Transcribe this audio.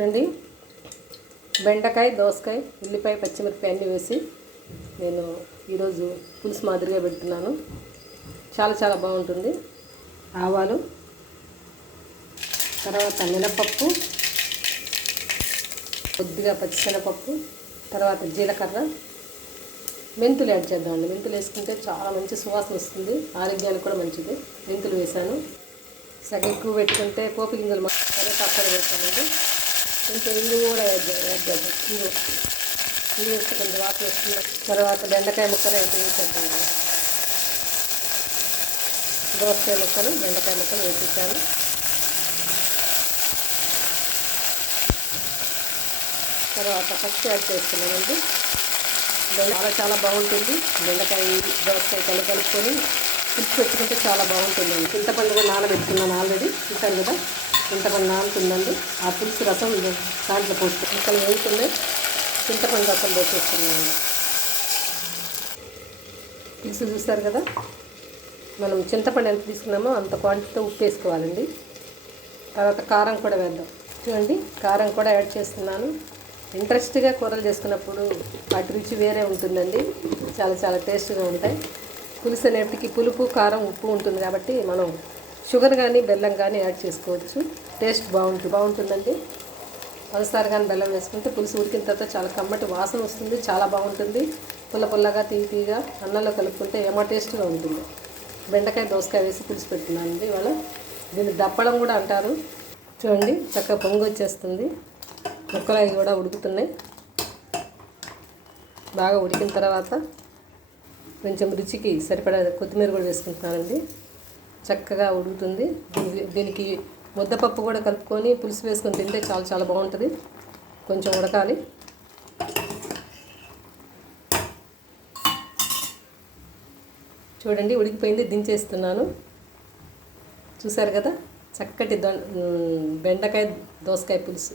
చూడండి, బెండకాయ, దోసకాయ, ఉల్లిపాయ, పచ్చిమిరపకాయ అన్నీ వేసి నేను ఈరోజు పులుసు మాదిరిగా పెడుతున్నాను. చాలా చాలా బాగుంటుంది. ఆవాలు, తర్వాత మినపప్పు, కొద్దిగా పచ్చిశనగపప్పు, తర్వాత జీలకర్ర, మెంతులు యాడ్ చేద్దామండి. మెంతులు వేసుకుంటే చాలా మంచి సువాసన వస్తుంది, ఆరోగ్యానికి కూడా మంచిది. మెంతులు వేసాను. సగం ఎక్కువ పెట్టుకుంటే పోపు గింజలు కరివేపాకు కూడా వేసానండి. కొంచెం ఇంగు కూడా యాడ్ చేద్దాం. ఇంగు వేస్తే కొంచెం వాసన వస్తుంది. తర్వాత బెండకాయ ముక్కలు వేసేద్దామండి. దోసకాయ ముక్కలు, బెండకాయ ముక్కలు వేసేసాను. తర్వాత పచ్చి యాడ్ చేస్తున్నానండి. చాలా చాలా బాగుంటుంది. బెండకాయ, దోసకాయ కలుపుకొని పులుసు పెట్టుకుంటే చాలా బాగుంటుందండి. చింతపండు కూడా నానబెట్టుకున్నాను ఆల్రెడీ, చూసాను కదా. చింతపండు నానుతుందండి. ఆ పులుసు రసం దాంట్లో పోసి ముక్కలు వేగుతున్నాయి. చింతపండు రసం పోసేస్తున్నామండి. పులుసు చూస్తారు కదా. మనం చింతపండు ఎంత తీసుకున్నామో అంత క్వాంటిటీతో ఉప్పు వేసుకోవాలండి. తర్వాత కారం కూడా వేద్దాం. చూడండి, కారం కూడా యాడ్ చేస్తున్నాను. ఇంట్రెస్ట్గా కూరలు చేసుకున్నప్పుడు వాటి రుచి వేరే ఉంటుందండి. చాలా చాలా టేస్ట్గా ఉంటాయి. పులుసు అనేటికి పులుపు, కారం, ఉప్పు ఉంటుంది కాబట్టి మనం షుగర్ కానీ బెల్లం కానీ యాడ్ చేసుకోవచ్చు. టేస్ట్ బాగుంటుందండి. ఒకసారి కానీ బెల్లం వేసుకుంటే పులుసు ఉడికిన తర్వాత చాలా కమ్మటి వాసన వస్తుంది. చాలా బాగుంటుంది. పుల్లగా తీగా అన్నంలో కలుపుకుంటే ఏమో టేస్ట్గా ఉంటుంది. బెండకాయ, దోసకాయ వేసి పులుసు పెడుతున్నానండి ఇవాళ. దీన్ని దప్పడం కూడా అంటారు. చూడండి, చక్కగా పొంగు వచ్చేస్తుంది. ముక్కలు అవి కూడా ఉడుకుతున్నాయి. బాగా ఉడికిన తర్వాత కొంచెం రుచికి సరిపడా కొత్తిమీర కూడా వేసుకుంటున్నానండి. చక్కగా ఉడుకుతుంది. దీనికి ముద్దపప్పు కూడా కలుపుకొని పులుసు వేసుకొని తింటే చాలా చాలా బాగుంటుంది. కొంచెం ఉడకాలి. చూడండి, ఉడికిపోయింది. దించేస్తున్నాను. చూసారు కదా, చక్కటి బెండకాయ, దోసకాయ పులుసు.